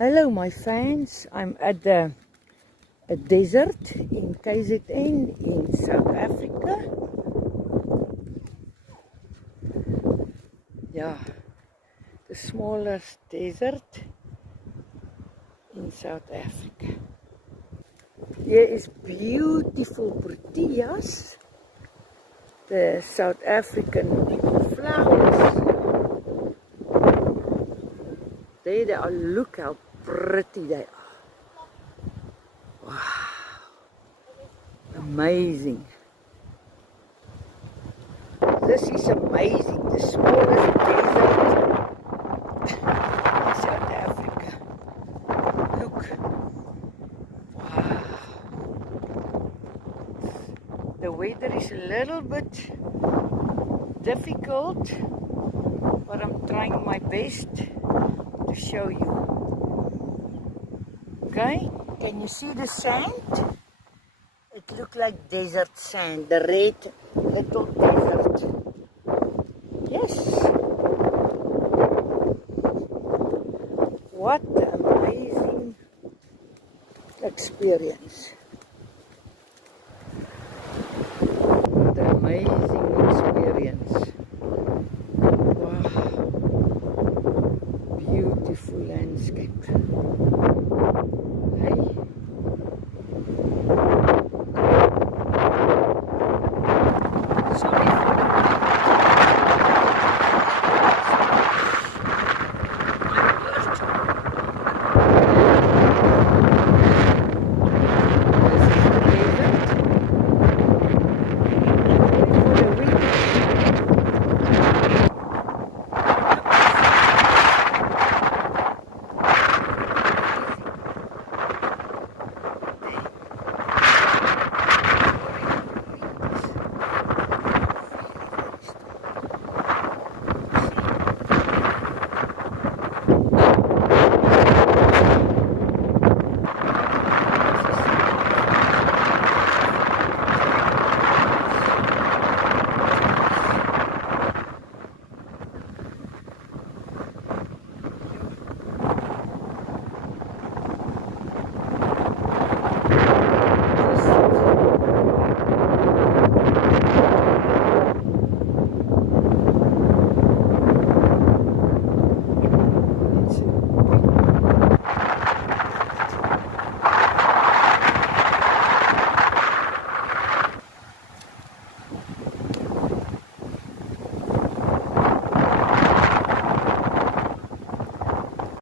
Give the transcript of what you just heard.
Hello my fans, I'm at a desert in KZN in South Africa. Yeah, the smallest desert in South Africa. Here is beautiful proteas, the South African flowers. There they are, look how pretty they are. Wow, amazing. This is amazing, the smallest desert in South Africa. Look, wow. The weather is a little bit difficult, but I'm trying my best to show you. Okay, can you see the sand? It looks like desert sand, the red little desert. Yes. What an amazing experience. What an amazing experience. Wow. Beautiful landscape. Hey.